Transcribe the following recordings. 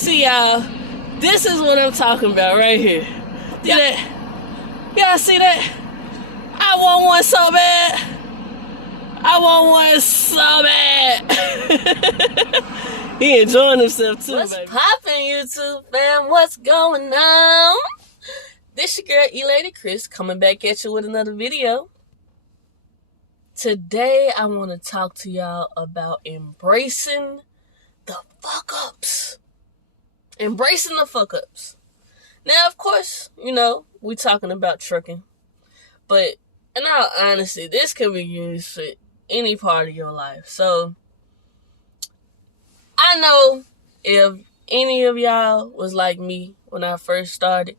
See, y'all, this is what I'm talking about right here. See that? Y'all see that? I want one so bad. I want one so bad. He enjoying himself too, What's baby. poppin', YouTube fam? What's going on? This your girl, ELady Chrys, coming back at you with another video. Today, I want to talk to y'all about embracing the fuck ups. Embracing the fuck ups. Now, of course, you know, we talking about trucking. But in all honesty, this can be used for any part of your life. So, I know if any of y'all was like me when I first started,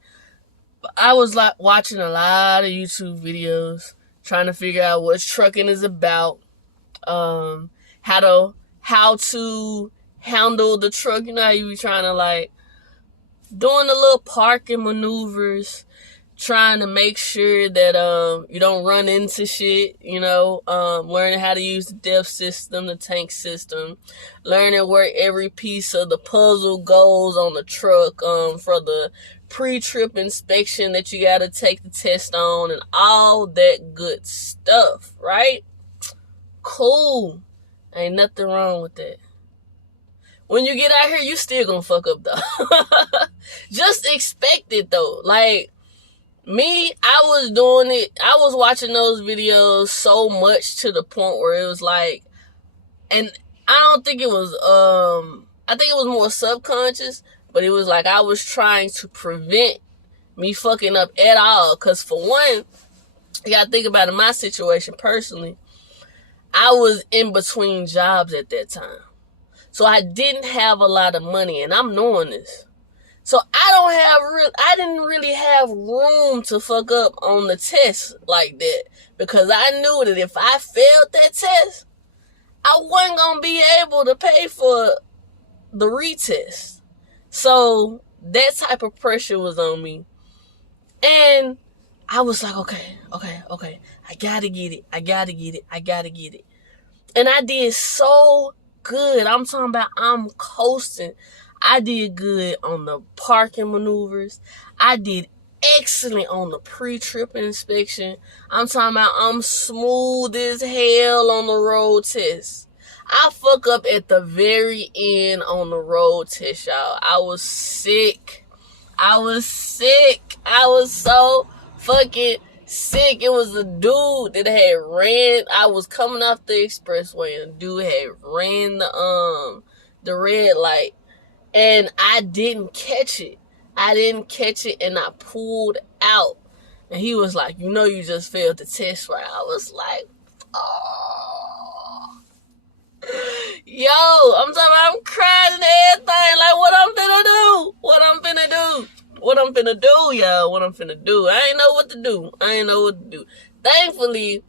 I was like watching a lot of YouTube videos, trying to figure out what trucking is about, how to handle the truck. You know how you be trying to like doing the little parking maneuvers, trying to make sure that you don't run into shit, you know, learning how to use the depth system, the tank system, learning where every piece of the puzzle goes on the truck, for the pre-trip inspection that you got to take the test on and all that good stuff, right? Cool. Ain't nothing wrong with that. When you get out here, you still gonna fuck up though. Just expect it though. Like, me, I was doing it. I was watching those videos so much to the point where it was like, and I don't think it was, I think it was more subconscious, but it was like I was trying to prevent me fucking up at all. Cause for one, you gotta think about it, my situation personally, I was in between jobs at that time. So I didn't have a lot of money, and I'm knowing this. So I didn't really have room to fuck up on the test like that, because I knew that if I failed that test, I wasn't going to be able to pay for the retest. So that type of pressure was on me. And I was like, okay. I got to get it. And I did so good. I'm talking about I'm coasting. I did good on the parking maneuvers. I did excellent on the pre-trip inspection. I'm talking about I'm smooth as hell on the road test. I fuck up at the very end on the road test, y'all. I was sick. I was so fucking sick. It was a dude that had ran. I was coming off the expressway, and the dude had ran the red light. And I didn't catch it. And I pulled out. And he was like, you know you just failed the test, right? I was like, oh. Yo, I'm crying and everything. Like, what I'm finna do, y'all. I ain't know what to do. Thankfully,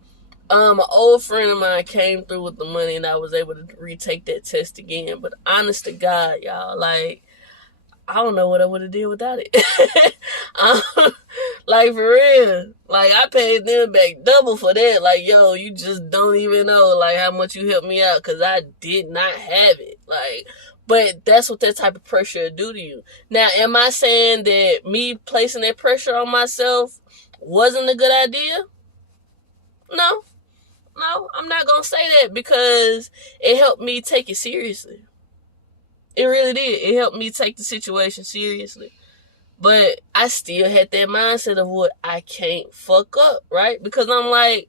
an old friend of mine came through with the money, and I was able to retake that test again. But honest to God, y'all, like, I don't know what I would have did without it. Like, for real. Like, I paid them back double for that. Like, yo, you just don't even know, like, how much you helped me out, because I did not have it. Like, but that's what that type of pressure will do to you. Now, am I saying that me placing that pressure on myself wasn't a good idea? No, I'm not going to say that, because it helped me take it seriously. It really did. It helped me take the situation seriously. But I still had that mindset of what I can't fuck up, right? Because I'm like,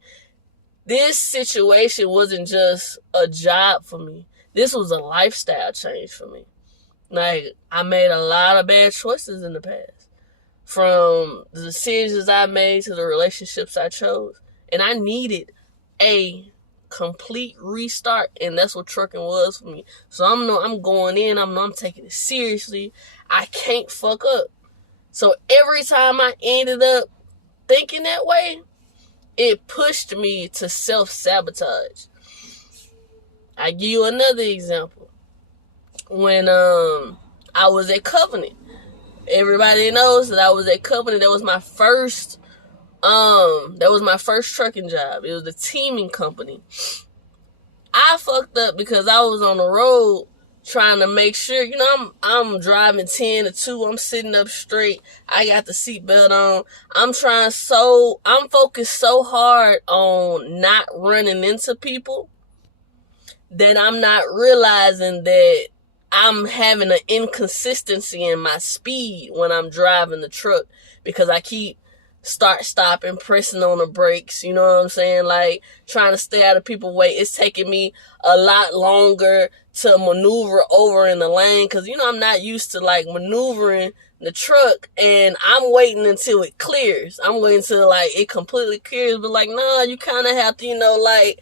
this situation wasn't just a job for me. This was a lifestyle change for me. Like, I made a lot of bad choices in the past. From the decisions I made to the relationships I chose. And I needed a complete restart, and that's what trucking was for me. So I'm going in, I'm taking it seriously. I can't fuck up. So every time I ended up thinking that way, it pushed me to self-sabotage. I give you another example. When I was at Covenant, everybody knows that I was at Covenant. That was my first trucking job. It was a teaming company. I fucked up because I was on the road trying to make sure, you know, I'm driving 10 to 2, I'm sitting up straight, I got the seatbelt on, I'm focused so hard on not running into people that I'm not realizing that I'm having an inconsistency in my speed when I'm driving the truck, because I keep stopping, pressing on the brakes, you know what I'm saying? Like, trying to stay out of people's way. It's taking me a lot longer to maneuver over in the lane, because, you know, I'm not used to, like, maneuvering the truck, and I'm waiting until it clears. I'm waiting until, like, it completely clears, but, like, nah, you kind of have to, you know, like,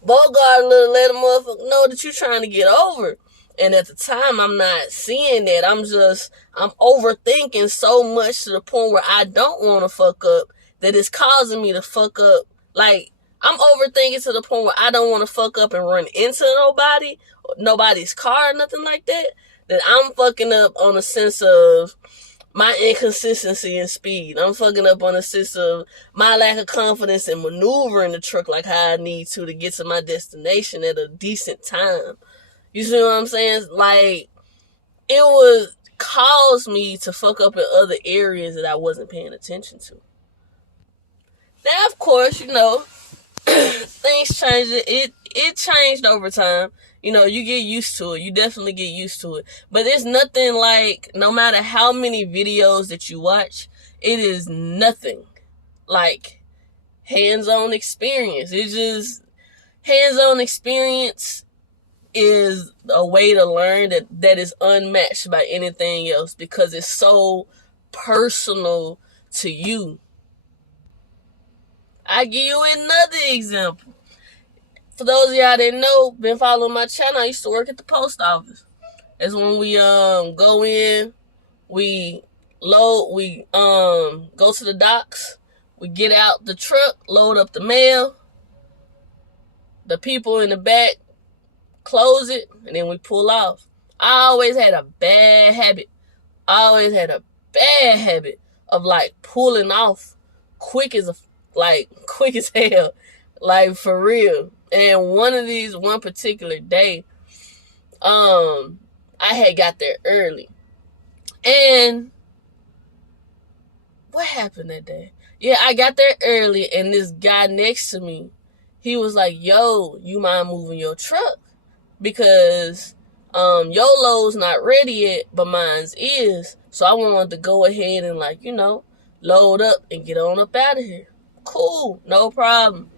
bogart a little, let a motherfucker know that you're trying to get over. And at the time, I'm not seeing that. I'm overthinking so much to the point where I don't want to fuck up, that it's causing me to fuck up. Like, I'm overthinking to the point where I don't want to fuck up and run into nobody's car or nothing like that, that I'm fucking up on a sense of my inconsistency in speed. I'm fucking up on a sense of my lack of confidence in maneuvering the truck like how I need to get to my destination at a decent time. You see what I'm saying? Like, it would cause me to fuck up in other areas that I wasn't paying attention to. Now, of course, you know, things change. It changed over time. You know, you get used to it. You definitely get used to it. But it's nothing like, no matter how many videos that you watch, it is nothing like hands-on experience. It's just, hands-on experience is a way to learn that is unmatched by anything else, because it's so personal to you. I give you another example. For those of y'all that know, been following my channel, I used to work at the post office. That's when we go in, we load, we go to the docks, we get out the truck, load up the mail, the people in the back close it, and then we pull off. I always had a bad habit. Of like pulling off quick as hell, like for real. And one particular day, I had got there early, and what happened that day? Yeah, I got there early, and this guy next to me, he was like, "Yo, you mind moving your truck? Because your load's not ready yet, but mine's is. So I wanted to go ahead and, like, you know, load up and get on up out of here." Cool, no problem.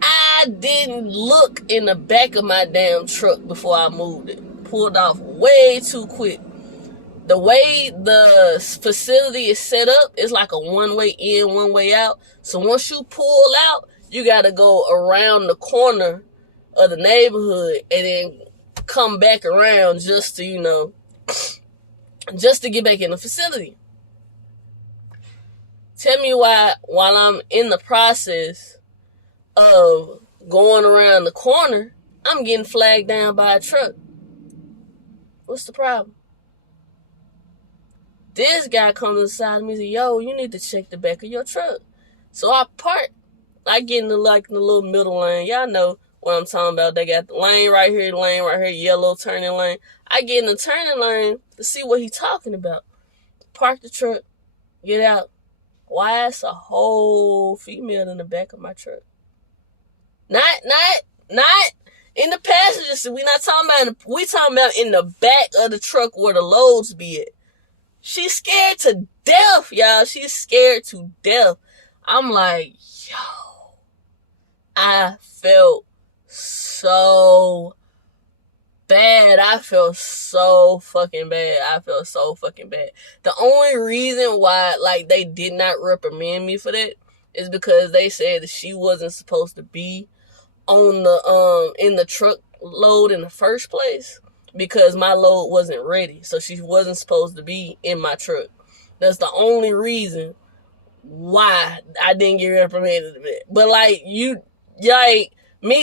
I didn't look in the back of my damn truck before I moved it. Pulled off way too quick. The way the facility is set up, it's like a one-way in, one-way out. So once you pull out, you got to go around the corner of the neighborhood and then come back around just to, you know, just to get back in the facility. Tell me why, while I'm in the process of going around the corner, I'm getting flagged down by a truck. What's the problem? This guy comes inside of me and says, "Yo, you need to check the back of your truck." So I park. I get in the little middle lane. Y'all know what I'm talking about. They got the lane right here, yellow turning lane. I get in the turning lane to see what he's talking about. Park the truck, get out. Why is a whole female in the back of my truck? Not in the passenger seat. We talking about in the back of the truck where the loads be at. She's scared to death, y'all. She's scared to death. I'm like, yo, I felt so bad. I felt so fucking bad. The only reason why, like, they did not reprimand me for that is because they said that she wasn't supposed to be on the in the truck load in the first place, because my load wasn't ready. So she wasn't supposed to be in my truck. That's the only reason why I didn't get reprimanded. But like, me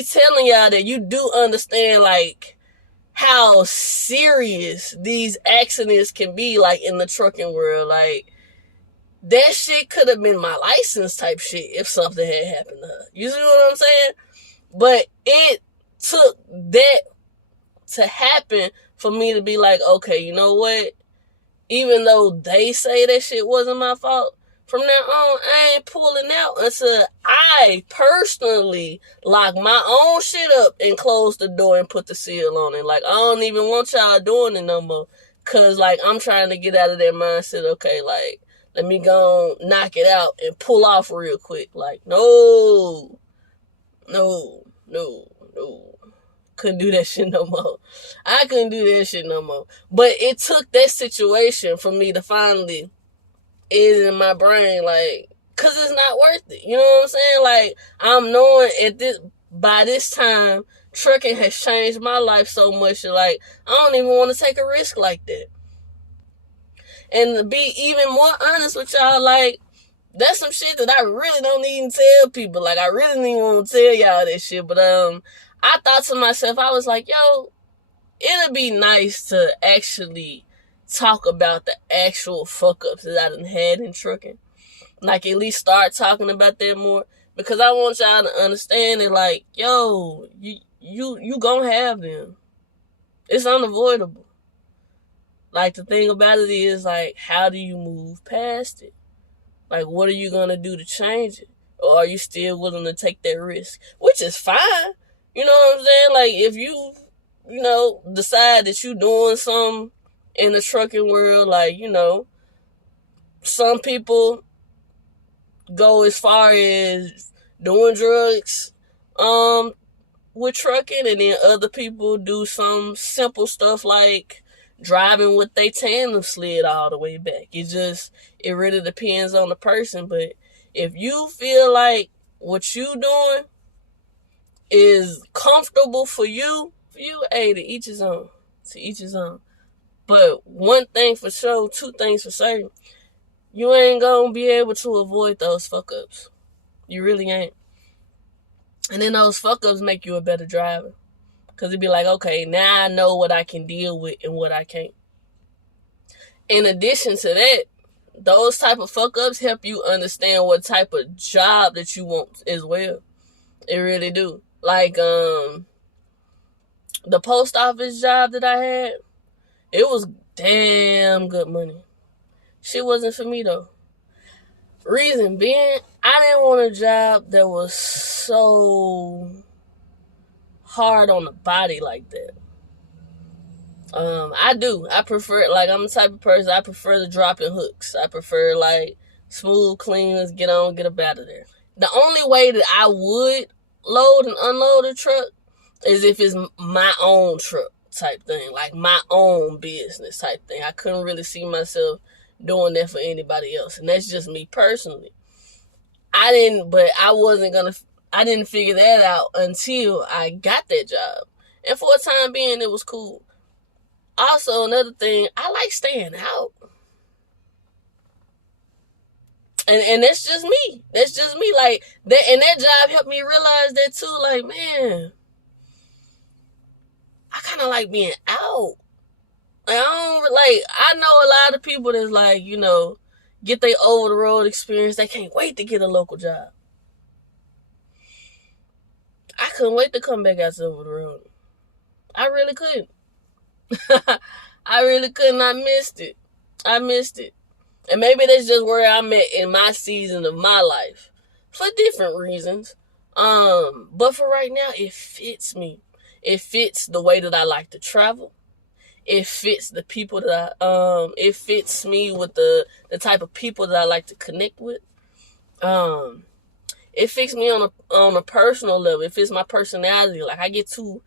telling y'all that, you do understand like how serious these accidents can be, like in the trucking world. Like, that shit could have been my license type shit if something had happened to her. You see what I'm saying? But it took that to happen for me to be like, okay, you know what? Even though they say that shit wasn't my fault, from now on, I ain't pulling out until I personally lock my own shit up and close the door and put the seal on it. Like, I don't even want y'all doing it no more. Cause, like, I'm trying to get out of that mindset, okay, like, let me go knock it out and pull off real quick. Like, no. Couldn't do that shit no more. I couldn't do that shit no more. But it took that situation for me to finally is in my brain, like, cause it's not worth it. You know what I'm saying? Like, I'm knowing by this time, trucking has changed my life so much that, like, I don't even want to take a risk like that. And to be even more honest with y'all, like, that's some shit that I really don't even tell people. Like, I really don't even want to tell y'all that shit. But I thought to myself, I was like, yo, it'd be nice to actually talk about the actual fuck ups that I done had in trucking. Like, at least start talking about that more. Because I want y'all to understand that, like, yo, you gonna have them. It's unavoidable. Like, the thing about it is, like, how do you move past it? Like, what are you gonna do to change it? Or are you still willing to take that risk? Which is fine. You know what I'm saying? Like, if you decide that you doing something in the trucking world, like, some people go as far as doing drugs with trucking, and then other people do some simple stuff like driving with their tandem sled all the way back. It really depends on the person. But if you feel like what you doing is comfortable for you, hey, to each his own. To each his own. But one thing for sure, two things for certain, you ain't gonna be able to avoid those fuck ups. You really ain't. And then those fuck ups make you a better driver. Because it'd be like, okay, now I know what I can deal with and what I can't. In addition to that, those type of fuck ups help you understand what type of job that you want as well. It really do. Like, the post office job that I had, it was damn good money. Shit wasn't for me, though. Reason being, I didn't want a job that was so hard on the body like that. I prefer, like, I'm the type of person, I prefer the dropping hooks. I prefer, like, smooth, clean, let's get on, get up out of there. The only way that I would load and unload a truck is if it's my own truck type thing, like my own business type thing. I couldn't really see myself doing that for anybody else. And that's just me personally. I didn't figure that out until I got that job. And for a time being, it was cool. Also, another thing, I like staying out. And that's just me. That's just me. Like, that, and that job helped me realize that too. Like, man, I kind of like being out. Like, I know a lot of people that's like, get their over the road experience. They can't wait to get a local job. I couldn't wait to come back out to over the road. I really couldn't. I really couldn't. I missed it. And maybe that's just where I'm at in my season of my life. For different reasons. But for right now, it fits me. It fits the way that I like to travel. It fits the people that it fits me with the type of people that I like to connect with. It fits me on a personal level. It fits my personality. Like, I get too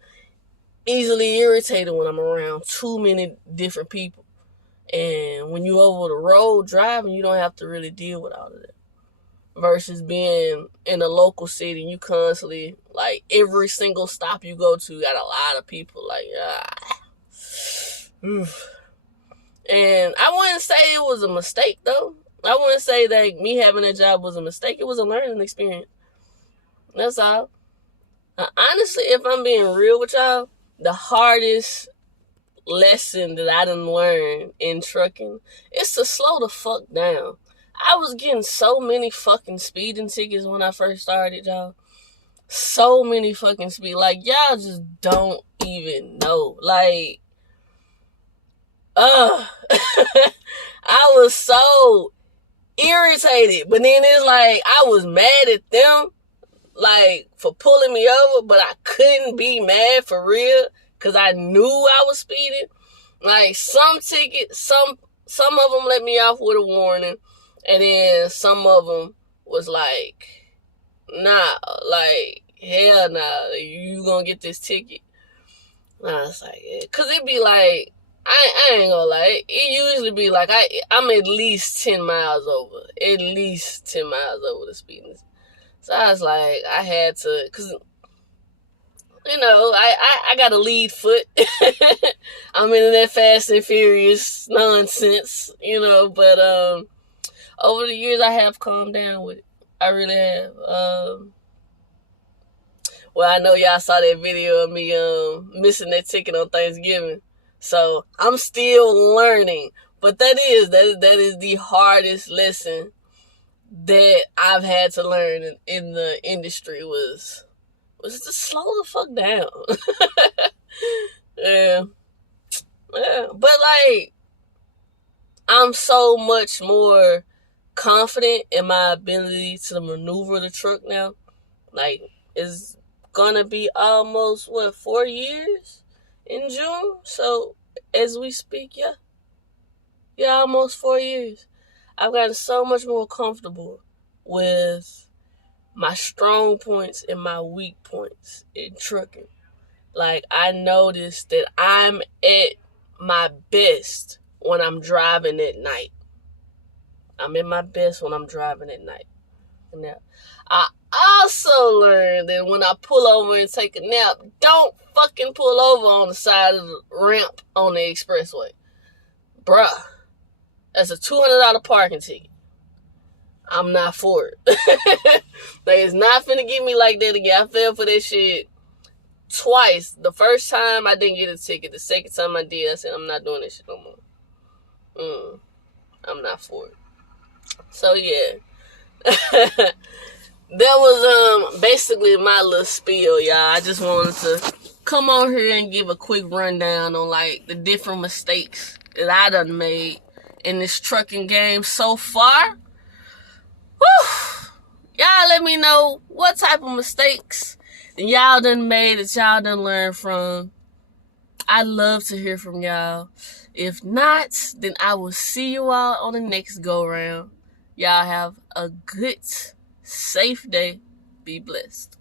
easily irritated when I'm around too many different people. And when you over the road driving, you don't have to really deal with all of that. Versus being in a local city, you constantly, like, every single stop you go to, got a lot of people. Like, And I wouldn't say it was a mistake, though. I wouldn't say that me having a job was a mistake. It was a learning experience. That's all. Honestly, if I'm being real with y'all, the hardest lesson that I done learned in trucking is to slow the fuck down. I was getting so many fucking speeding tickets when I first started, y'all. so many fucking speed. Like, y'all just don't even know. Like, I was so irritated. But then it's like, I was mad at them, like, for pulling me over, but I couldn't be mad for real, because I knew I was speeding. Like, some tickets, some of them let me off with a warning, and then some of them was like, nah, like, hell nah, you gonna get this ticket. And I was like, yeah. Cause it be like, I ain't gonna lie, it usually be like, I'm at least 10 miles over. At least 10 miles over the speeding. So I was like, I had to, cause, you know, I got a lead foot. I'm into that Fast and Furious nonsense, you know, but, over the years I have calmed down with it. I really have. Well, I know y'all saw that video of me missing that ticket on Thanksgiving. So I'm still learning. But that is the hardest lesson that I've had to learn in the industry was to slow the fuck down. Yeah. Yeah. But like, I'm so much more confident in my ability to maneuver the truck now. Like, it's gonna be almost 4 years in June. So as we speak, yeah, almost 4 years. I've gotten so much more comfortable with my strong points and my weak points in trucking. Like, I noticed that I'm at my best when I'm driving at night. I'm at my best when I'm driving at night. Now, I also learned that when I pull over and take a nap, don't fucking pull over on the side of the ramp on the expressway. Bruh, that's a $200 parking ticket. I'm not for it. They is not finna get me like that again. I fell for that shit twice. The first time I didn't get a ticket. The second time I did, I said, I'm not doing this shit no more. I'm not for it. So yeah. That was basically my little spiel, y'all. I just wanted to come on here and give a quick rundown on like the different mistakes that I done made in this trucking game so far. Whew. Y'all let me know what type of mistakes y'all done made that y'all done learned from. I'd love to hear from y'all. If not, then I will see you all on the next go round. Y'all have a good, safe day. Be blessed.